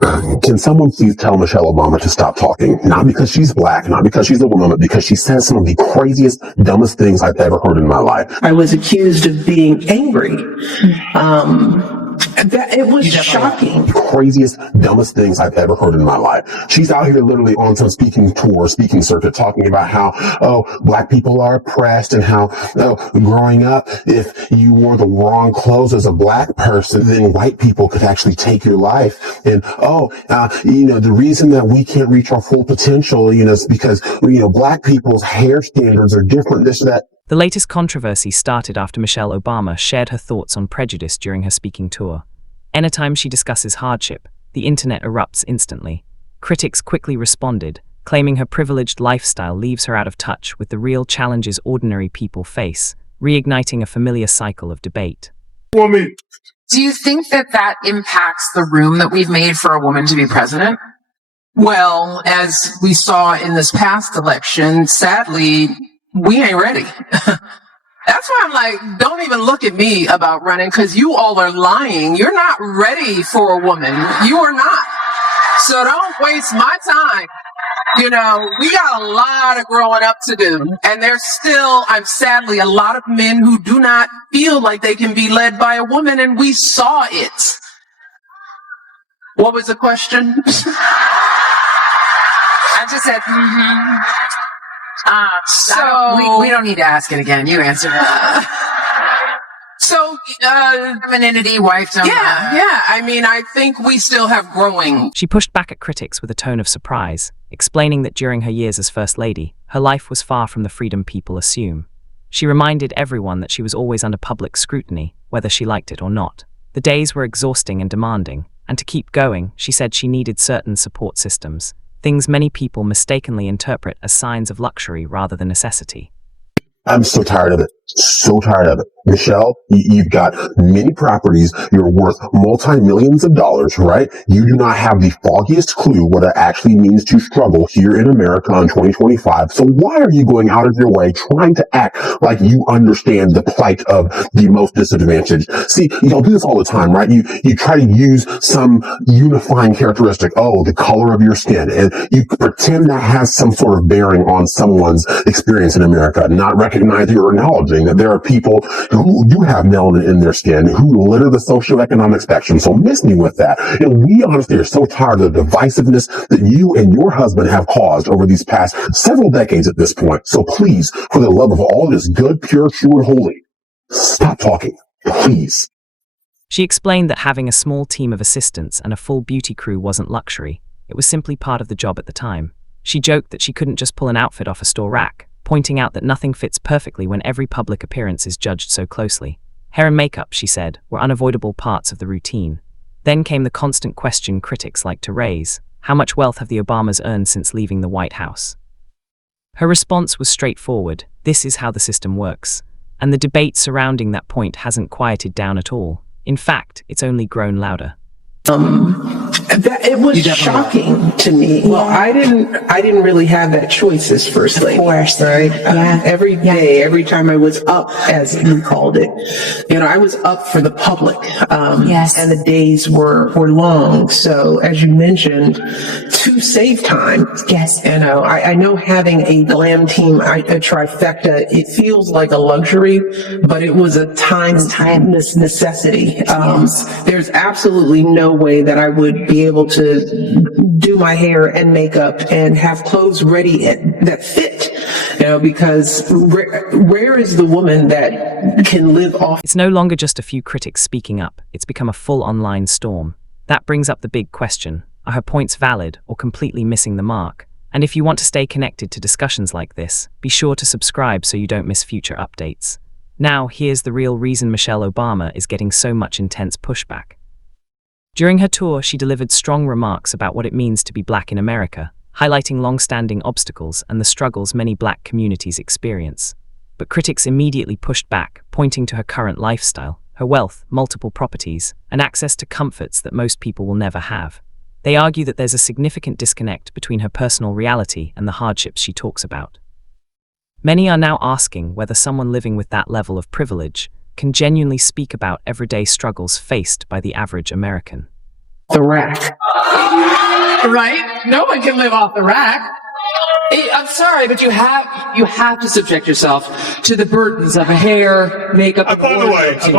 Can someone please tell Michelle Obama to stop talking? Not because she's black, not because she's a woman, but because she says some of the craziest, dumbest things I've ever heard in my life. I was accused of being angry. It was shocking. Craziest, dumbest things I've ever heard in my life. She's out here literally on some speaking tour, speaking circuit, talking about how, black people are oppressed and how, growing up, if you wore the wrong clothes as a black person, then white people could actually take your life. And, the reason that we can't reach our full potential, is because, black people's hair standards are different, this, that. The latest controversy started after Michelle Obama shared her thoughts on prejudice during her speaking tour. Anytime she discusses hardship, the internet erupts instantly. Critics quickly responded, claiming her privileged lifestyle leaves her out of touch with the real challenges ordinary people face, reigniting a familiar cycle of debate. Woman. Do you think that impacts the room that we've made for a woman to be president? Well, as we saw in this past election, sadly, we ain't ready. That's why I'm like, don't even look at me about running, because you all are lying. You're not ready for a woman. You are not. So don't waste my time. We got a lot of growing up to do. And there's still, sadly, a lot of men who do not feel like they can be led by a woman, and we saw it. What was the question? I just said, we don't need to ask it again. You answered it. Femininity, wifedom. Yeah. I think we still have growing. She pushed back at critics with a tone of surprise, explaining that during her years as First Lady, her life was far from the freedom people assume. She reminded everyone that she was always under public scrutiny, whether she liked it or not. The days were exhausting and demanding, and to keep going, she said she needed certain support systems. Things many people mistakenly interpret as signs of luxury rather than necessity. I'm so tired of it. So tired of it. Michelle, you've got many properties. You're worth multi-millions of dollars, right? You do not have the foggiest clue what it actually means to struggle here in America in 2025. So why are you going out of your way trying to act like you understand the plight of the most disadvantaged? See, y'all do this all the time, right? You try to use some unifying characteristic. Oh, the color of your skin. And you pretend that has some sort of bearing on someone's experience in America, not recognizing or acknowledging that there are people who do have melanin in their skin who litter the socioeconomic spectrum. So miss me with that. And we honestly are so tired of the divisiveness that you and your husband have caused over these past several decades at this point. So please, for the love of all that is good, pure, true, and holy, stop talking, please. She explained that having a small team of assistants and a full beauty crew wasn't luxury. It was simply part of the job at the time. She joked that she couldn't just pull an outfit off a store rack, pointing out that nothing fits perfectly when every public appearance is judged so closely. Hair and makeup, she said, were unavoidable parts of the routine. Then came the constant question critics like to raise: how much wealth have the Obamas earned since leaving the White House? Her response was straightforward: this is how the system works. And the debate surrounding that point hasn't quieted down at all. In fact, it's only grown louder. It was shocking to me. Well, I didn't really have that choice as First Lady. Of course. Right? Yeah. Every day, every time I was up, as you called it, I was up for the public. Yes. And the days were long. So, as you mentioned, to save time. Yes. I know having a glam team, a trifecta, it feels like a luxury, but it was a time necessity. Yes. There's absolutely no way that I would be able to do my hair and makeup and have clothes ready that fit, because where is the woman that can live off? It's no longer just a few critics speaking up. It's become a full online storm. That brings up the big question: are her points valid or completely missing the mark? And if you want to stay connected to discussions like this, be sure to subscribe so you don't miss future updates. Now, here's the real reason Michelle Obama is getting so much intense pushback. During her tour, she delivered strong remarks about what it means to be Black in America, highlighting long-standing obstacles and the struggles many Black communities experience. But critics immediately pushed back, pointing to her current lifestyle, her wealth, multiple properties, and access to comforts that most people will never have. They argue that there's a significant disconnect between her personal reality and the hardships she talks about. Many are now asking whether someone living with that level of privilege can genuinely speak about everyday struggles faced by the average American. The rack. Right? No one can live off the rack. I'm sorry, but you have to subject yourself to the burdens of hair, makeup, And by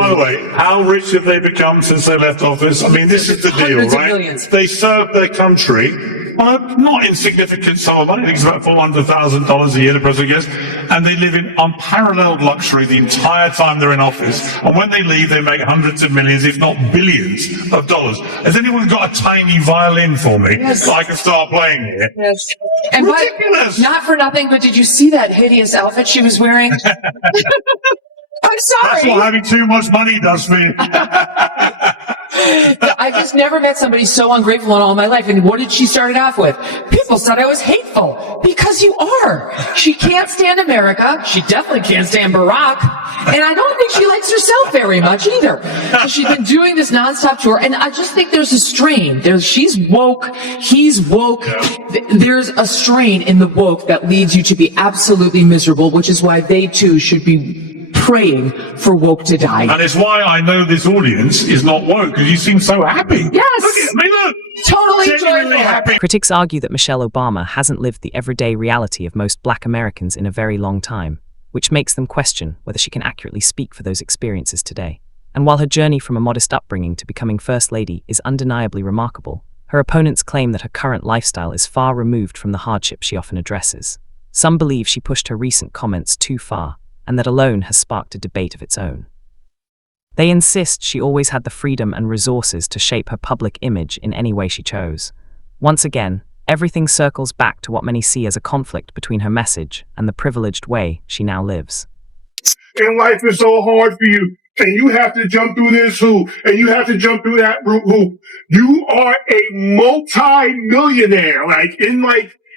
the way, how rich have they become since they left office? I mean, this is the deal, Hundreds of right? millions. They serve their country on a not insignificant sum of money. I think it's about $400,000 a year, the president gets, and they live in unparalleled luxury the entire time they're in office. And when they leave, they make hundreds of millions, if not billions, of dollars. Has anyone got a tiny violin for me so I can start playing here? Yes. And Ridiculous. not for nothing, but did you see that hideous outfit she was wearing? I'm sorry. That's what having too much money does for you. I've just never met somebody so ungrateful in all my life. And what did she start it off with? People said I was hateful. Because you are. She can't stand America. She definitely can't stand Barack. And I don't think she likes herself very much either. So she's been doing this nonstop tour. And I just think there's a strain. She's woke. He's woke. There's a strain in the woke that leads you to be absolutely miserable, which is why they too should be praying for woke to die. And it's why I know this audience is not woke, because you seem so happy. Yes. Look at me, look. Totally Genuinely joyful. happy. Critics argue that Michelle Obama hasn't lived the everyday reality of most black Americans in a very long time, which makes them question whether she can accurately speak for those experiences today. And while her journey from a modest upbringing to becoming First Lady is undeniably remarkable, her opponents claim that her current lifestyle is far removed from the hardship she often addresses. Some believe she pushed her recent comments too far, and that alone has sparked a debate of its own. They insist she always had the freedom and resources to shape her public image in any way she chose. Once again, everything circles back to what many see as a conflict between her message and the privileged way she now lives. And life is so hard for you, and you have to jump through this hoop, and you have to jump through that hoop. You are a multi-millionaire,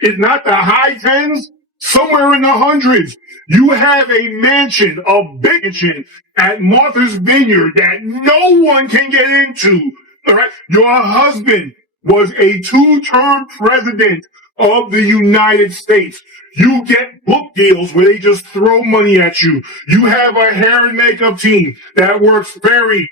it's not the high tens, somewhere in the hundreds. You have a mansion, a big mansion at Martha's Vineyard that no one can get into. All right. Your husband was a 2-term president of the United States. You get book deals where they just throw money at you. You have a hair and makeup team that works very,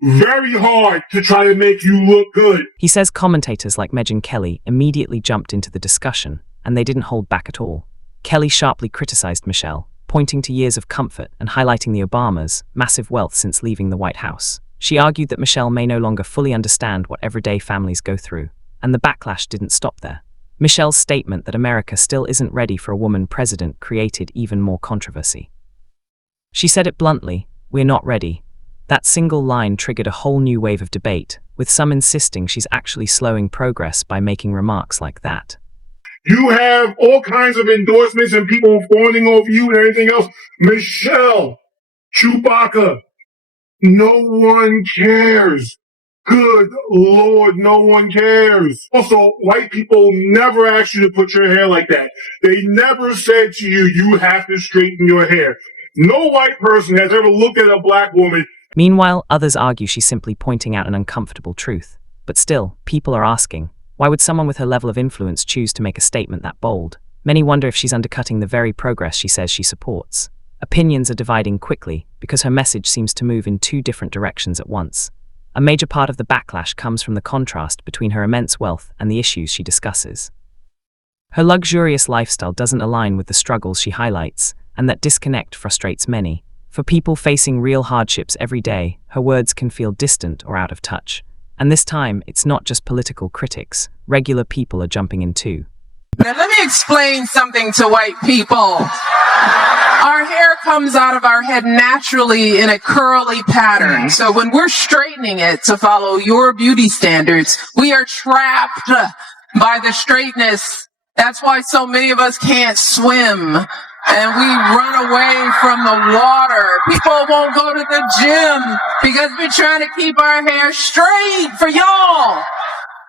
very hard to try to make you look good. He says commentators like Megyn Kelly immediately jumped into the discussion, and they didn't hold back at all. Kelly sharply criticized Michelle, pointing to years of comfort and highlighting the Obamas' massive wealth since leaving the White House. She argued that Michelle may no longer fully understand what everyday families go through, and the backlash didn't stop there. Michelle's statement that America still isn't ready for a woman president created even more controversy. She said it bluntly, "We're not ready." That single line triggered a whole new wave of debate, with some insisting she's actually slowing progress by making remarks like that. You have all kinds of endorsements and people fawning over you and everything else. Michelle, Chewbacca, no one cares. Good Lord, no one cares. Also, white people never asked you to put your hair like that. They never said to you, you have to straighten your hair. No white person has ever looked at a black woman. Meanwhile, others argue she's simply pointing out an uncomfortable truth. But still, people are asking, why would someone with her level of influence choose to make a statement that bold? Many wonder if she's undercutting the very progress she says she supports. Opinions are dividing quickly because her message seems to move in two different directions at once. A major part of the backlash comes from the contrast between her immense wealth and the issues she discusses. Her luxurious lifestyle doesn't align with the struggles she highlights, and that disconnect frustrates many. For people facing real hardships every day, her words can feel distant or out of touch. And this time, it's not just political critics. Regular people are jumping in too. Now let me explain something to white people. Our hair comes out of our head naturally in a curly pattern. So when we're straightening it to follow your beauty standards, we are trapped by the straightness. That's why so many of us can't swim. And we run away from the water. People won't go to the gym because we're trying to keep our hair straight for y'all.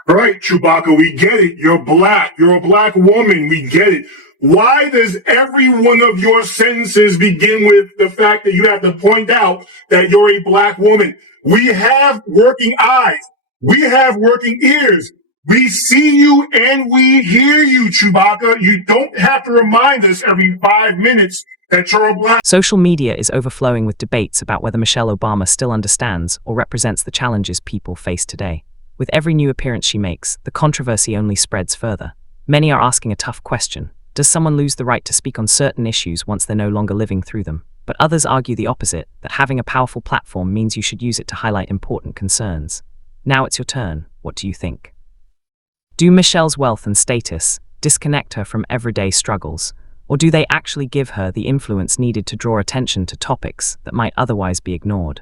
Right, Chewbacca, we get it. You're black. You're a black woman. We get it. Why does every one of your sentences begin with the fact that you have to point out that you're a black woman? We have working eyes. We have working ears. We see you and we hear you, Chewbacca. You don't have to remind us every 5 minutes that you're a black. Social media is overflowing with debates about whether Michelle Obama still understands or represents the challenges people face today. With every new appearance she makes, the controversy only spreads further. Many are asking a tough question. Does someone lose the right to speak on certain issues once they're no longer living through them? But others argue the opposite, that having a powerful platform means you should use it to highlight important concerns. Now it's your turn. What do you think? Do Michelle's wealth and status disconnect her from everyday struggles, or do they actually give her the influence needed to draw attention to topics that might otherwise be ignored?